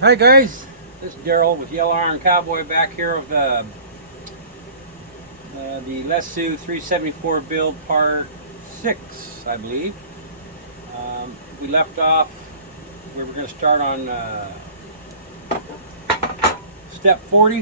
Hi guys, this is Daryl with Yellow Iron Cowboy back here of the lesu 374 build part 6, I believe. We left off, we were going to start on step 40,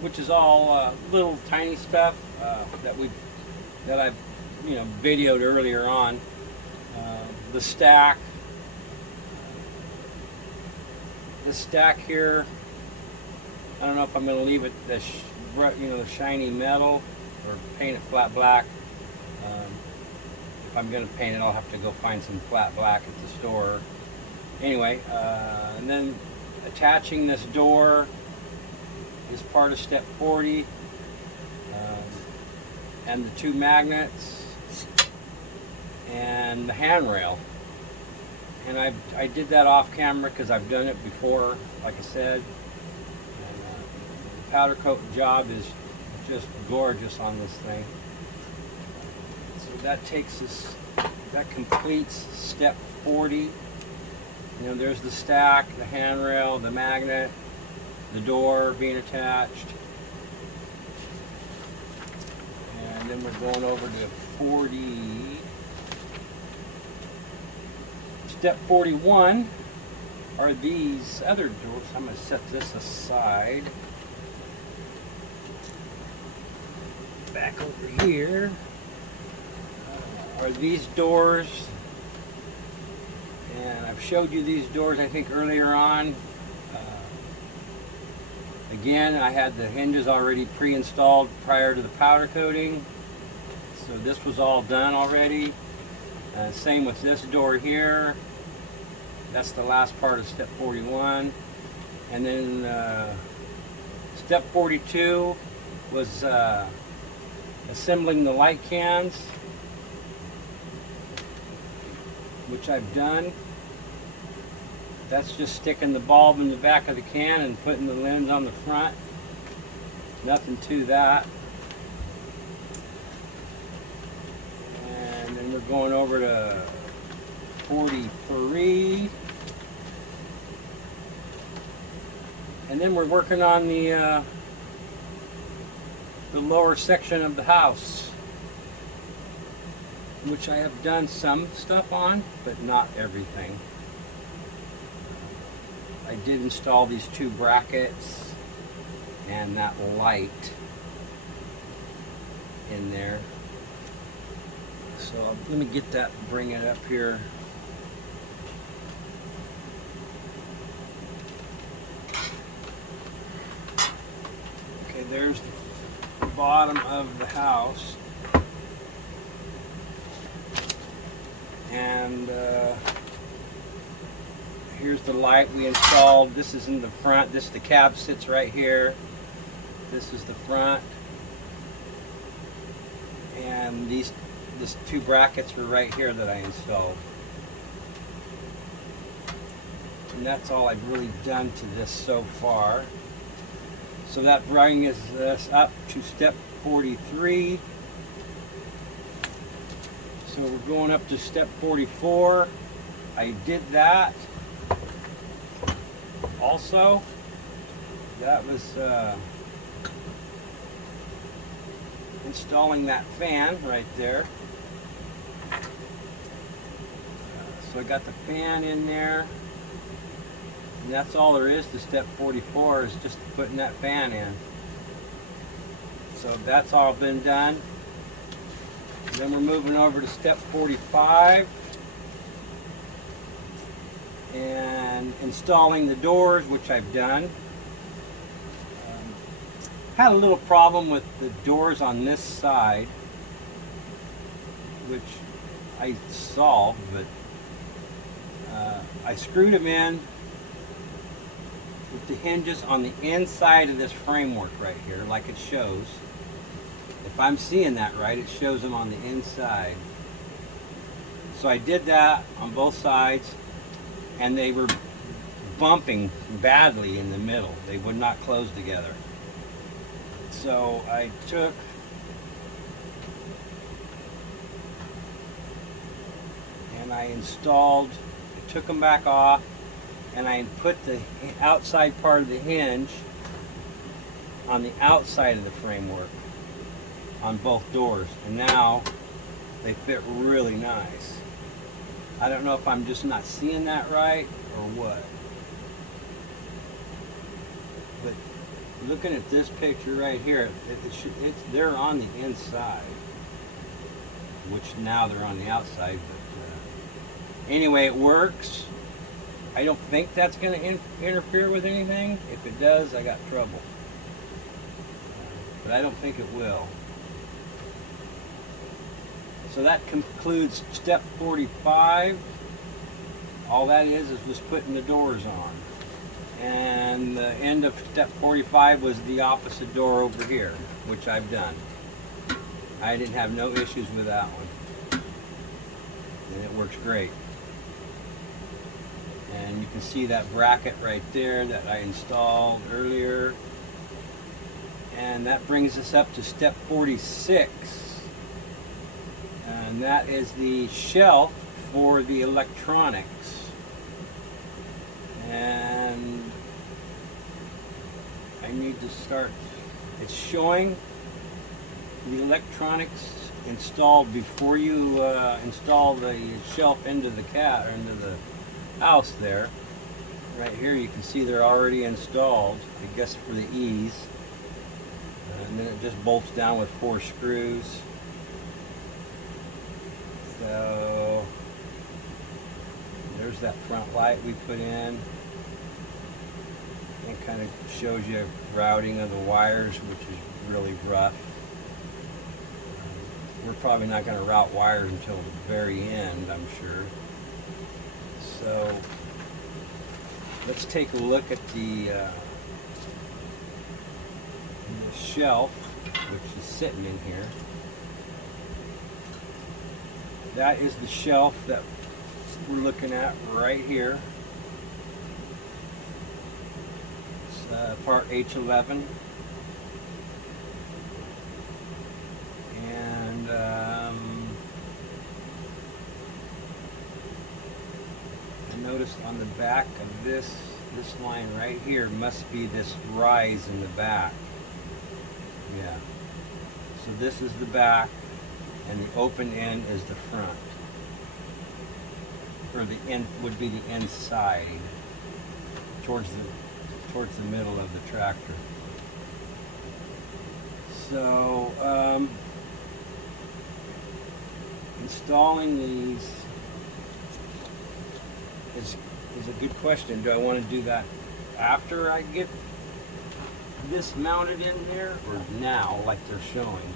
which is all little tiny stuff that I've videoed earlier on. The stack, this stack here. I don't know if I'm going to leave it the shiny metal or paint it flat black. Um, if I'm going to paint it, I'll have to go find some flat black at the store. Anyway, and then attaching this door is part of step 40, and the two magnets and the handrail. And I did that off camera because I've done it before, like I said. The powder coat job is just gorgeous on this thing. So that completes step 40. There's the stack, the handrail, the magnet, the door being attached. And then we're going over to 40. Step 41 are these other doors. I'm going to set this aside. Back over here are these doors. And I've showed you these doors, I think, earlier on. Again, I had the hinges already pre-installed prior to the powder coating. So this was all done already. Same with this door here. That's the last part of step 41. And then step 42 was assembling the light cans, which I've done. That's just sticking the bulb in the back of the can and putting the lens on the front. Nothing to that. And then we're going over to 43. And then we're working on the lower section of the house, which I have done some stuff on, but not everything. I did install these two brackets and that light in there. So let me get that, bring it up here. Okay, there's the bottom of the house. And here's the light we installed. This is in the front. The cab sits right here. This is the front. And these two brackets were right here that I installed. And that's all I've really done to this so far. So that brings us up to step 43. So we're going up to step 44. I did that also. That was installing that fan right there. So I got the fan in there. And that's all there is to step 44, is just putting that fan in. So that's all been done. Then we're moving over to step 45 and installing the doors, which I've done. Had a little problem with the doors on this side, which I solved, but I screwed them in with the hinges on the inside of this framework right here, like it shows. If I'm seeing that right, it shows them on the inside. So I did that on both sides, and they were bumping badly in the middle. They would not close together. So I took and I installed, I took them back off, and I put the outside part of the hinge on the outside of the framework on both doors, and now they fit really nice. I don't know if I'm just not seeing that right or what, but looking at this picture right here, they're on the inside, which now they're on the outside, but anyway, it works. I don't think that's going to interfere with anything. If it does, I got trouble. But I don't think it will. So that concludes step 45. All that is just putting the doors on. And the end of step 45 was the opposite door over here, which I've done. I didn't have no issues with that one. And it works great. And you can see that bracket right there that I installed earlier. And that brings us up to step 46. And that is the shelf for the electronics. And I need to start, it's showing the electronics installed before you install the shelf into the house there. Right here you can see they're already installed, I guess for the ease. And then it just bolts down with 4 screws. So there's that front light we put in. It kind of shows you routing of the wires, which is really rough. We're probably not going to route wires until the very end, I'm sure. So let's take a look at the shelf, which is sitting in here. That is the shelf that we're looking at right here. It's part H11. And I noticed on the back of this line right here must be this rise in the back. Yeah. So this is the back, and the open end is the front. Or the end would be the inside, towards the middle of the tractor. So installing these is a good question. Do I want to do that after I get this mounted in there, or now, like they're showing?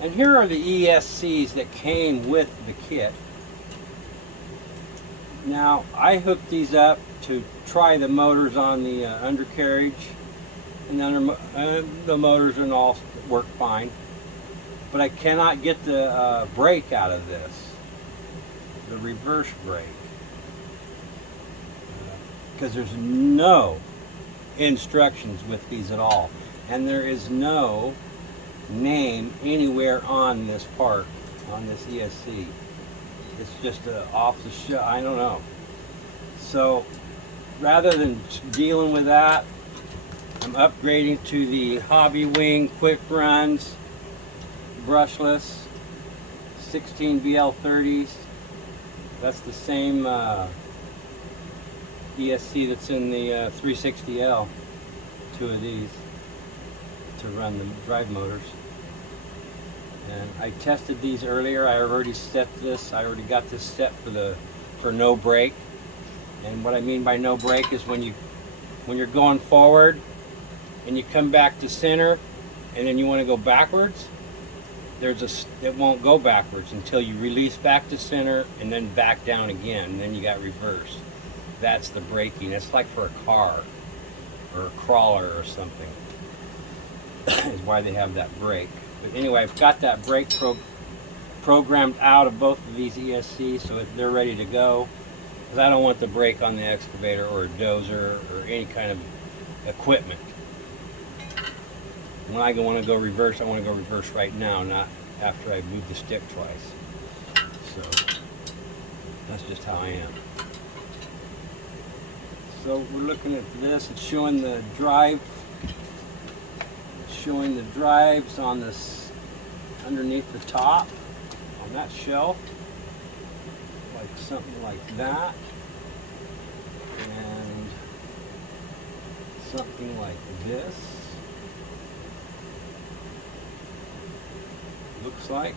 And here are the ESCs that came with the kit. Now, I hooked these up to try the motors on the undercarriage, and then the motors and all work fine. But I cannot get the brake out of this, the reverse brake, because there's no instructions with these at all, and there is no name anywhere on this part, on this ESC. It's just off the shelf. I don't know. So rather than dealing with that, I'm upgrading to the Hobby Wing Quick Runs brushless 16 BL30s. That's the same ESC that's in the 360L. 2 of these to run the drive motors. And I tested these earlier. I already set this. I already got this set for no brake. And what I mean by no brake is when you're going forward and you come back to center, and then you want to go backwards, it won't go backwards until you release back to center and then back down again, and then you got reverse. That's the braking. It's like for a car or a crawler or something. Is why they have that brake. But anyway, I've got that brake programmed out of both of these ESCs, so they're ready to go. Because I don't want the brake on the excavator or a dozer or any kind of equipment. When I want to go reverse, I want to go reverse right now, not after I move the stick twice. So That's just how I am. So we're looking at this. It's showing the drive. It's showing the drives on this underneath the top on that shelf, like something like that, and something like this. Looks like.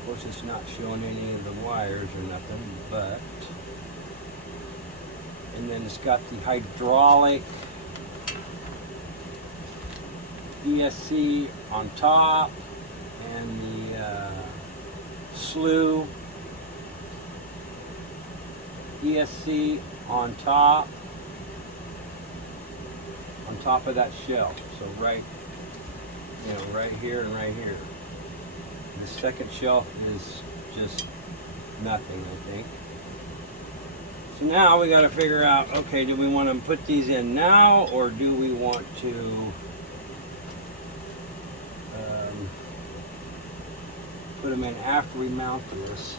Of course, it's not showing any of the wires or nothing, but. And then it's got the hydraulic ESC on top and the slew ESC on top of that shelf. So right here and right here. The second shelf is just nothing, I think. So now we got to figure out, okay, do we want to put these in now, or do we want to put them in after we mount this?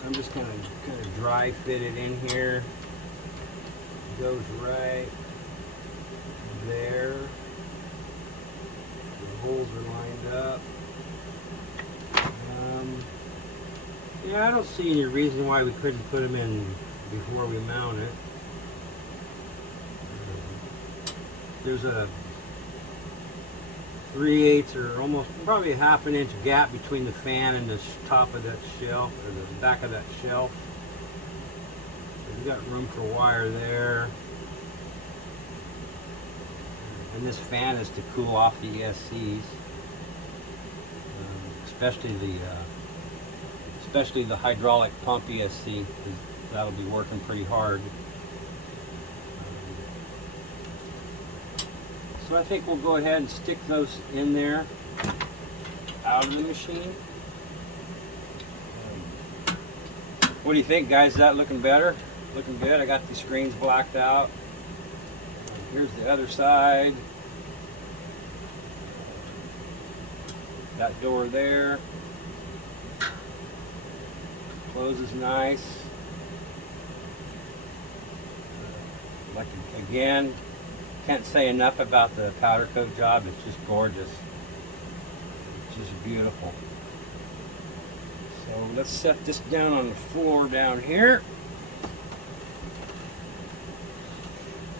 So I'm just going to kind of dry fit it in here. It goes right there. The holes are lined up. Yeah, I don't see any reason why we couldn't put them in before we mount it. There's a 3/8 or almost probably a ½ inch gap between the fan and the top of that shelf, or the back of that shelf. So we've got room for wire there. And this fan is to cool off the ESCs, especially the hydraulic pump ESC, because that'll be working pretty hard. So I think we'll go ahead and stick those in there out of the machine. What do you think, guys? Is that looking better? Looking good? I got the screens blacked out. Here's the other side. That door there. Closes nice. Like, again, can't say enough about the powder coat job. It's just gorgeous. It's just beautiful. So let's set this down on the floor down here.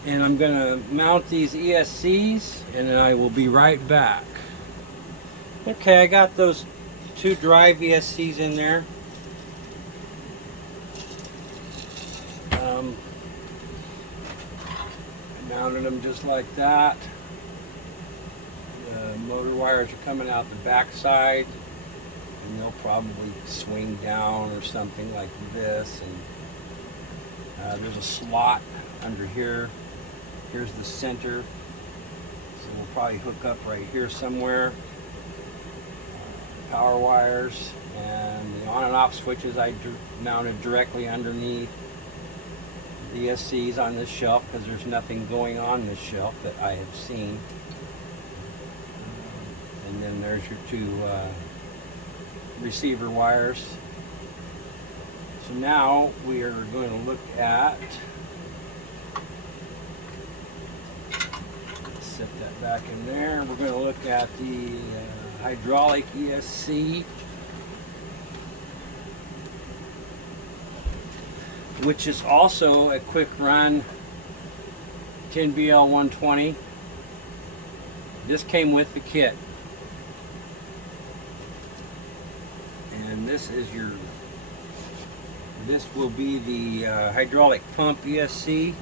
And I'm going to mount these ESCs, and I will be right back. Okay, I got those 2 drive ESCs in there. Mounted them just like that. The motor wires are coming out the back side, and they'll probably swing down or something like this. And there's a slot under here. Here's the center, so we'll probably hook up right here somewhere. Power wires and the on and off switches I mounted directly underneath the ESCs on this shelf, because there's nothing going on this shelf that I have seen. And then there's your 2 receiver wires. So now we are going to look at, set that back in there. We're going to look at the hydraulic ESC, which is also a quick run 10BL 120. This came with the kit. And this will be the hydraulic pump ESC.